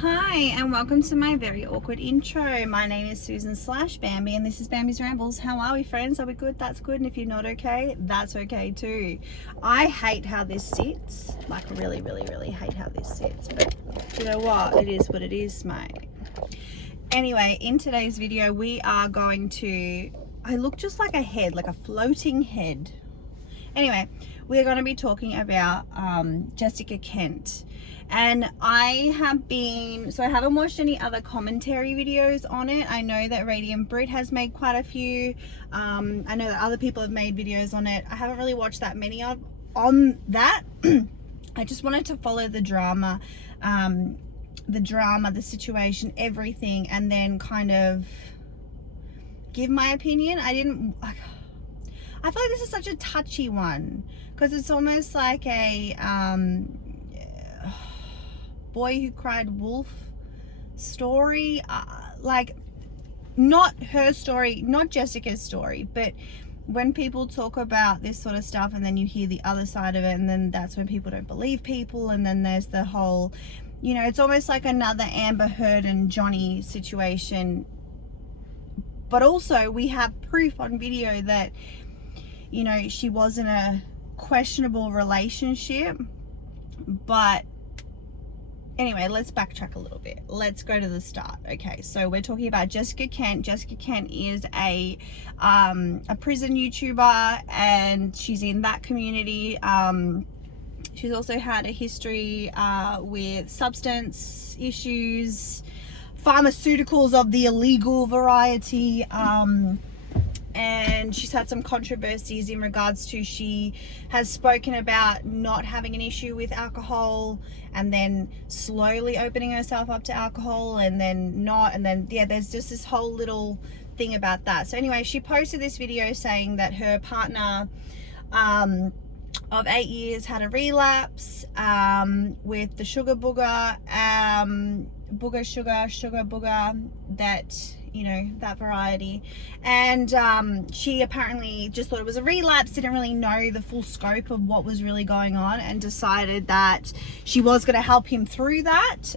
Hi and welcome to my very awkward intro. My name is Susan/Bambi and this is Bambi's Rambles. How are we, friends? Are we good? That's good. And if you're not okay, that's okay too. I hate how this sits. Like really hate how this sits. But you know what? It is what it is, mate. Anyway, in today's video we are going to... I look just like a head, like a floating head. Anyway, we're going to be talking about JessicaKent. And I haven't watched any other commentary videos on it. I know that Radiant Brit has made quite a few. I know that other people have made videos on it. I haven't really watched that many on that. I just wanted to follow the drama, the situation, everything, and then kind of give my opinion. I feel like this is such a touchy one because it's almost like a boy who cried wolf story, like not her story, not Jessica's story, but when people talk about this sort of stuff and then you hear the other side of it, and then that's when people don't believe people, and then there's the whole, you know, it's almost like another Amber Heard and Johnny situation. But also we have proof on video that, you know, she was in a questionable relationship. But anyway, let's backtrack a little bit. Let's go to the start. Okay, so we're talking about JessicaKent. JessicaKent is a prison YouTuber, and she's in that community. She's also had a history with substance issues, pharmaceuticals of the illegal variety, and she's had some controversies in regards to, she has spoken about not having an issue with alcohol and then slowly opening herself up to alcohol and then not, and then yeah, there's just this whole little thing about that. So anyway, she posted this video saying that her partner of 8 years had a relapse with the sugar booger, sugar booger, that, you know, that variety. And she apparently just thought it was a relapse, didn't really know the full scope of what was really going on, and decided that she was going to help him through that.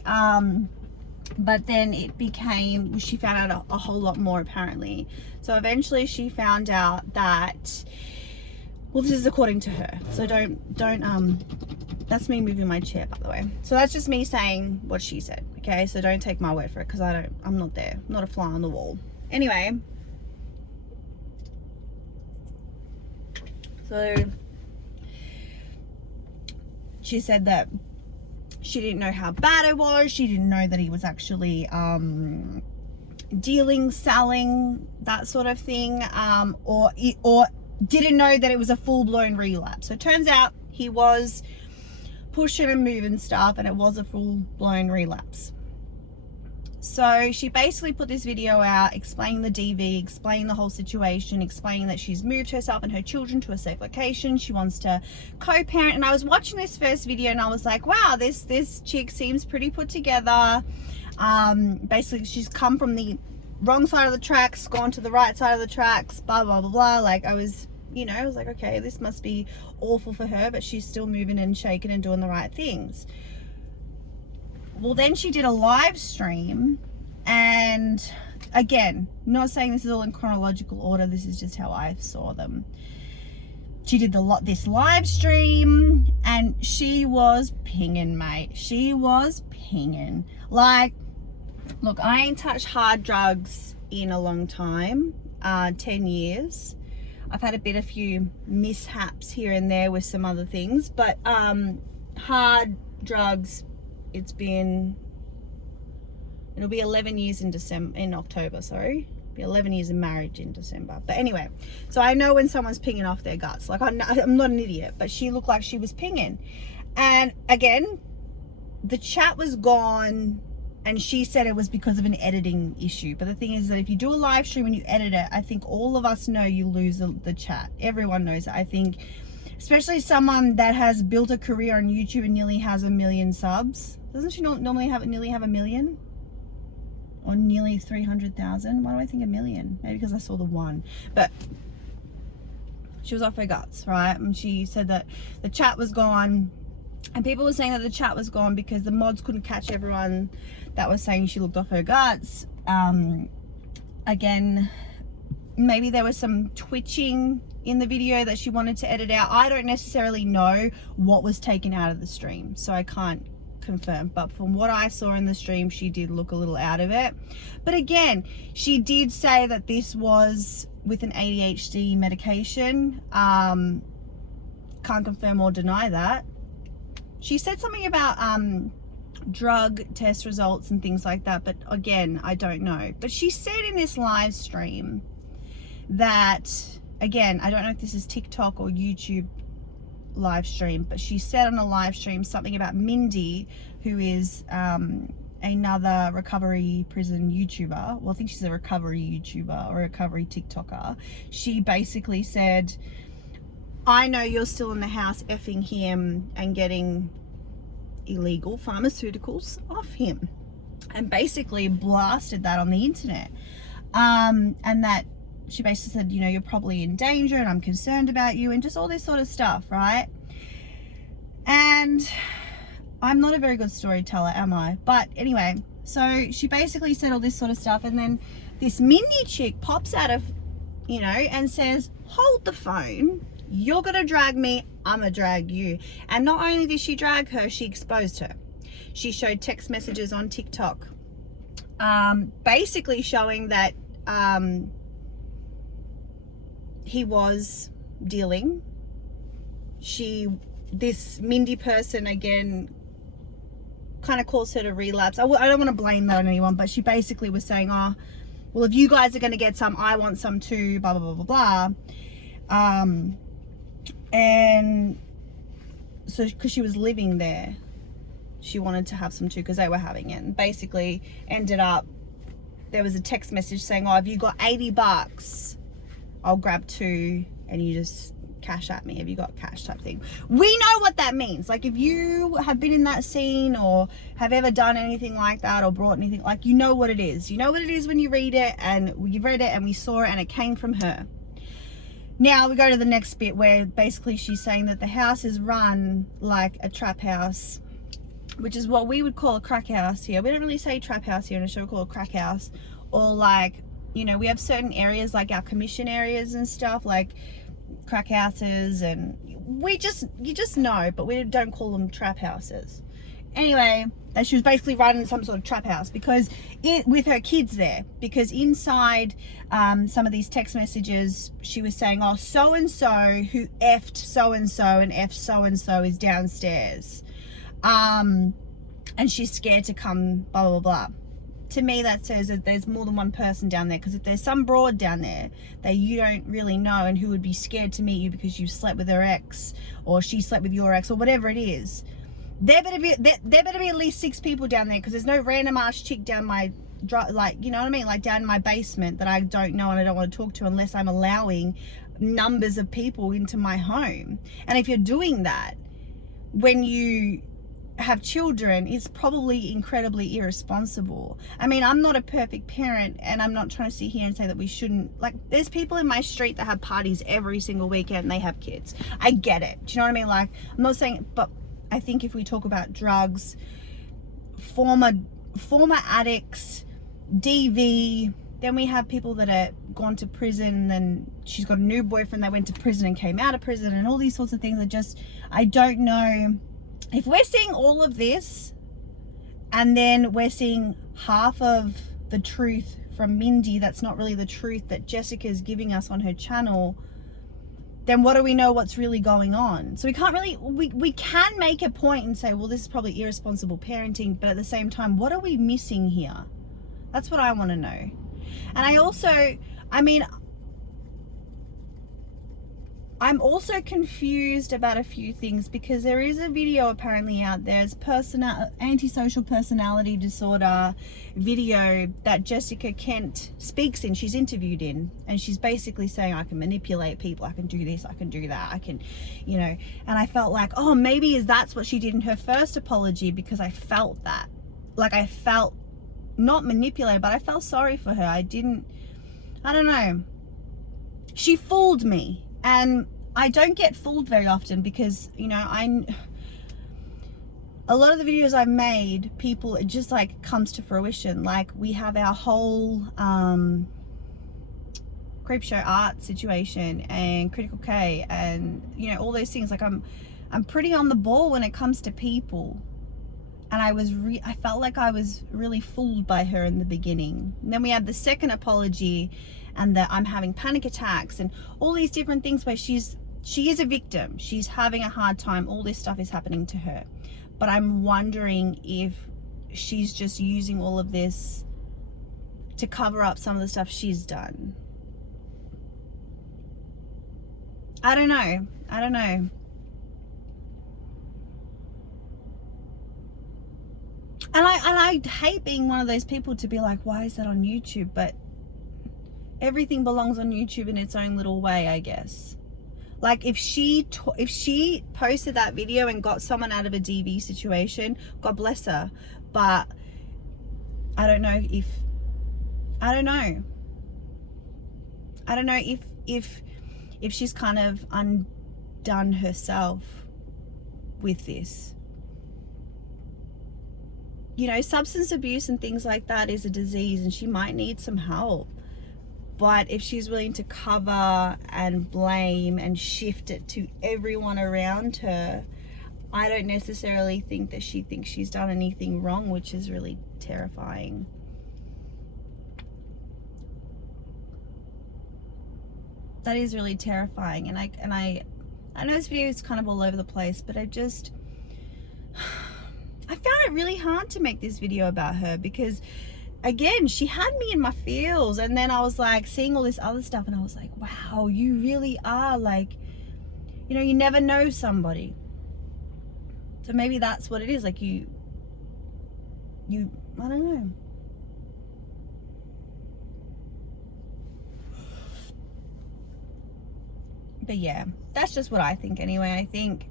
But then it became, she found out a whole lot more apparently. So eventually she found out that, well, this is according to her, so don't that's me moving my chair, by the way. So that's just me saying what she said, okay? So don't take my word for it, because I'm not there, I'm not a fly on the wall. Anyway, so she said that she didn't know how bad it was. She didn't know that he was actually dealing, selling, that sort of thing, or didn't know that it was a full-blown relapse. So it turns out he was pushing and moving stuff, and it was a full-blown relapse. So she basically put this video out explaining the DV, explaining the whole situation, explaining that she's moved herself and her children to a safe location. She wants to co-parent. And I was watching this first video and I was like, wow, this chick seems pretty put together. Basically she's come from the wrong side of the tracks, gone to the right side of the tracks, blah blah blah blah. Like, I was, you know, I was like, okay, this must be awful for her, but she's still moving and shaking and doing the right things. Well, then she did a live stream, and again, not saying this is all in chronological order, this is just how I saw them. She did this live stream, and she was pinging, mate. She was pinging. Like, look, I ain't touched hard drugs in a long time, 10 years. I've had a few mishaps here and there with some other things, but hard drugs, it'll be 11 years in October, sorry. It'll be 11 years in marriage in December. But anyway, so I know when someone's pinging off their guts. Like, I'm not an idiot, but she looked like she was pinging. And again, the chat was gone, and she said it was because of an editing issue. But the thing is that if you do a live stream and you edit it, I think all of us know you lose the chat. Everyone knows it. I think, especially someone that has built a career on YouTube and nearly has 1 million subs. Doesn't she normally nearly have 1 million? Or nearly 300,000? Why do I think 1 million? Maybe because I saw the one. But she was off her guts, right? And she said that the chat was gone. And people were saying that the chat was gone because the mods couldn't catch everyone that was saying she looked off her guts. Again, maybe there was some twitching in the video that she wanted to edit out. I don't necessarily know what was taken out of the stream, so I can't confirm, but from what I saw in the stream, she did look a little out of it. But again, she did say that this was with an ADHD medication. Can't confirm or deny that. She said something about drug test results and things like that, but again, I don't know. But she said in this live stream that, again, I don't know if this is TikTok or YouTube live stream, but she said on a live stream something about Mindy, who is another recovery prison YouTuber. Well, I think she's a recovery YouTuber or a recovery TikToker. She basically said, I know you're still in the house effing him and getting illegal pharmaceuticals off him, and basically blasted that on the internet. And that she basically said, you know, you're probably in danger and I'm concerned about you, and just all this sort of stuff, right? And I'm not a very good storyteller, am I? But anyway, so she basically said all this sort of stuff, and then this Mindy chick pops out of, you know, and says, hold the phone, you're gonna drag me, I'm gonna drag you. And not only did she drag her, she exposed her. She showed text messages on TikTok, basically showing that he was dealing. This Mindy person, again, kind of calls her to relapse. I don't want to blame that on anyone, but she basically was saying, oh, well, if you guys are going to get some, I want some too, blah, blah, blah, blah, blah. And so, because she was living there, she wanted to have some too, because they were having it. And basically ended up, there was a text message saying, oh, if you got $80, I'll grab 2 and you just cash at me. Have you got cash type thing? We know what that means. Like, if you have been in that scene or have ever done anything like that or brought anything, like, you know what it is. You know what it is when you read it, and we read it and we saw it and it came from her. Now we go to the next bit where basically she's saying that the house is run like a trap house, which is what we would call a crack house here. We don't really say trap house here in a show, we call it crack house. Or like, you know, we have certain areas like our commission areas and stuff, like crack houses, and you just know, but we don't call them trap houses. Anyway, that she was basically running some sort of trap house because with her kids there, because inside some of these text messages she was saying, oh, so and so who effed so and so and effed so and so is downstairs, and she's scared to come, blah blah blah. To me, that says that there's more than one person down there, because if there's some broad down there that you don't really know and who would be scared to meet you because you slept with her ex, or she slept with your ex, or whatever it is, there better be at least 6 people down there, because there's no random ass chick down my, like, you know what I mean, like down in my basement that I don't know and I don't want to talk to unless I'm allowing numbers of people into my home. And if you're doing that when you have children, it's probably incredibly irresponsible. I mean, I'm not a perfect parent, and I'm not trying to sit here and say that we shouldn't, like, there's people in my street that have parties every single weekend and they have kids. I get it. Do you know what I mean? Like, I'm not saying, but I think if we talk about drugs, former addicts, DV, then we have people that are gone to prison, and she's got a new boyfriend that went to prison and came out of prison, and all these sorts of things. I don't know. If we're seeing all of this and then we're seeing half of the truth from Mindy, that's not really the truth that Jessica is giving us on her channel, then what do we know what's really going on? So we can't really, we can make a point and say, well, this is probably irresponsible parenting, but at the same time, what are we missing here? That's what I want to know. And I also, I mean, I'm also confused about a few things, because there is a video apparently out there, it's antisocial personality disorder video that JessicaKent speaks in, she's interviewed in, and she's basically saying, I can manipulate people, I can do this, I can do that, I can, you know, and I felt like, oh, maybe that's what she did in her first apology, because I felt that, like, I felt not manipulated, but I felt sorry for her. I don't know, she fooled me. And I don't get fooled very often, because, you know, a lot of the videos I've made, people, it just like comes to fruition. Like we have our whole creep show art situation and Critical K and, you know, all those things. Like I'm pretty on the ball when it comes to people. And I felt like I was really fooled by her in the beginning. And then we had the second apology and that I'm having panic attacks and all these different things where she is a victim. She's having a hard time. All this stuff is happening to her. But I'm wondering if she's just using all of this to cover up some of the stuff she's done. I don't know. I don't know. And I hate being one of those people to be like, why is that on YouTube? But everything belongs on YouTube in its own little way, I guess. Like if she posted that video and got someone out of a DV situation, God bless her. But I don't know if she's kind of undone herself with this. You know, substance abuse and things like that is a disease and she might need some help. But if she's willing to cover and blame and shift it to everyone around her, I don't necessarily think that she thinks she's done anything wrong, which is really terrifying. That is really terrifying. And I know this video is kind of all over the place, but I found it really hard to make this video about her because, again, she had me in my feels. And then I was like seeing all this other stuff and I was like, wow, you really are like, you know, you never know somebody. So maybe that's what it is. Like you, I don't know. But yeah, that's just what I think anyway. I think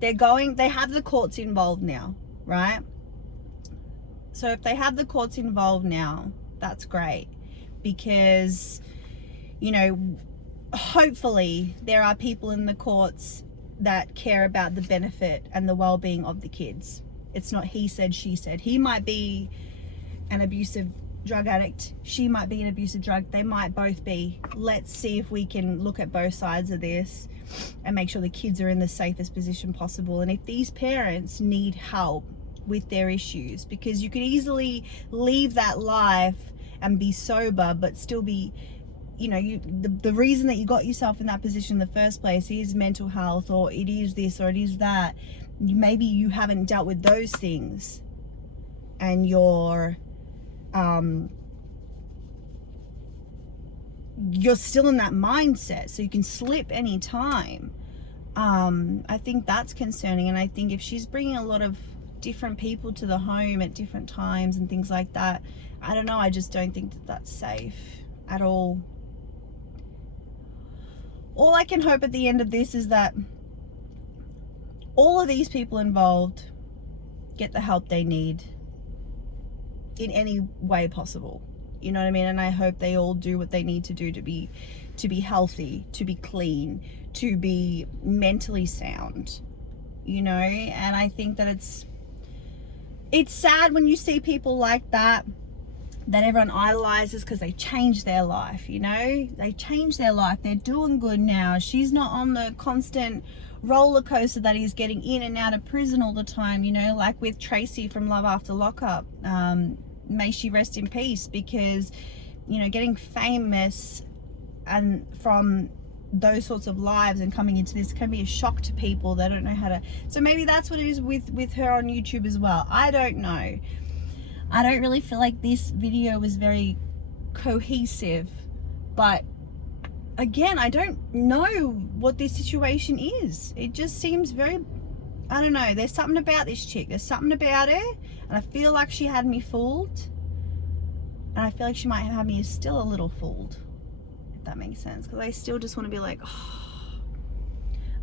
they have the courts involved now, right? So if they have the courts involved now, that's great because, you know, hopefully there are people in the courts that care about the benefit and the well-being of the kids. It's not he said, she said. He might be an abusive drug addict. She might be an abusive drug. They might both be. Let's see if we can look at both sides of this and make sure the kids are in the safest position possible. And if these parents need help with their issues, because you could easily leave that life and be sober but still be, you know, the reason that you got yourself in that position in the first place is mental health, or it is this or it is that. Maybe you haven't dealt with those things and you're still in that mindset, so you can slip any time. I think that's concerning. And I think if she's bringing a lot of different people to the home at different times and things like that, I don't know, I just don't think that that's safe at all. All I can hope at the end of this is that all of these people involved get the help they need in any way possible. You know what I mean? And I hope they all do what they need to do to be healthy, to be clean, to be mentally sound, you know? And I think that it's sad when you see people like that everyone idolizes because they changed their life, you know? They changed their life. They're doing good now. She's not on the constant roller coaster that is getting in and out of prison all the time, you know, like with Tracy from Love After Lockup. May she rest in peace, because, you know, getting famous and from those sorts of lives and coming into this can be a shock to people. They don't know how to. So maybe that's what it is with her on YouTube as well. I don't know. I don't really feel like this video was very cohesive, but again, I don't know what this situation is. It just seems very, I don't know, there's something about this chick, there's something about her, and I feel like she had me fooled, and I feel like she might have me still a little fooled, if that makes sense, because I still just want to be like, oh,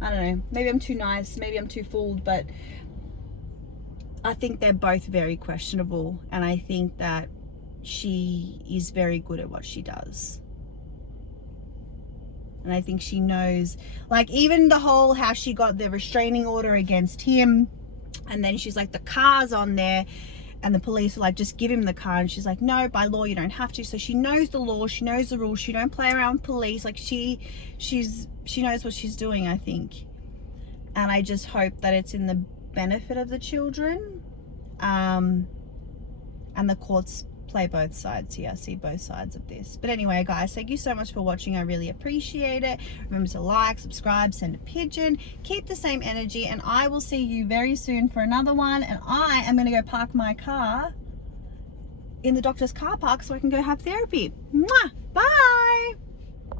I don't know, maybe I'm too nice, maybe I'm too fooled, but I think they're both very questionable, and I think that she is very good at what she does. And I think she knows, like, even the whole how she got the restraining order against him, and then she's like, the car's on there, and the police are like, just give him the car, and she's like, no, by law you don't have to. So she knows the law, she knows the rules, she don't play around with police. Like, she knows what she's doing, I think. And I just hope that it's in the benefit of the children, and the courts play both sides here, see both sides of this. But anyway, guys, thank you so much for watching. I really appreciate it. Remember to like, subscribe, send a pigeon, keep the same energy, and I will see you very soon for another one. And I am going to go park my car in the doctor's car park so I can go have therapy. Mwah! Bye.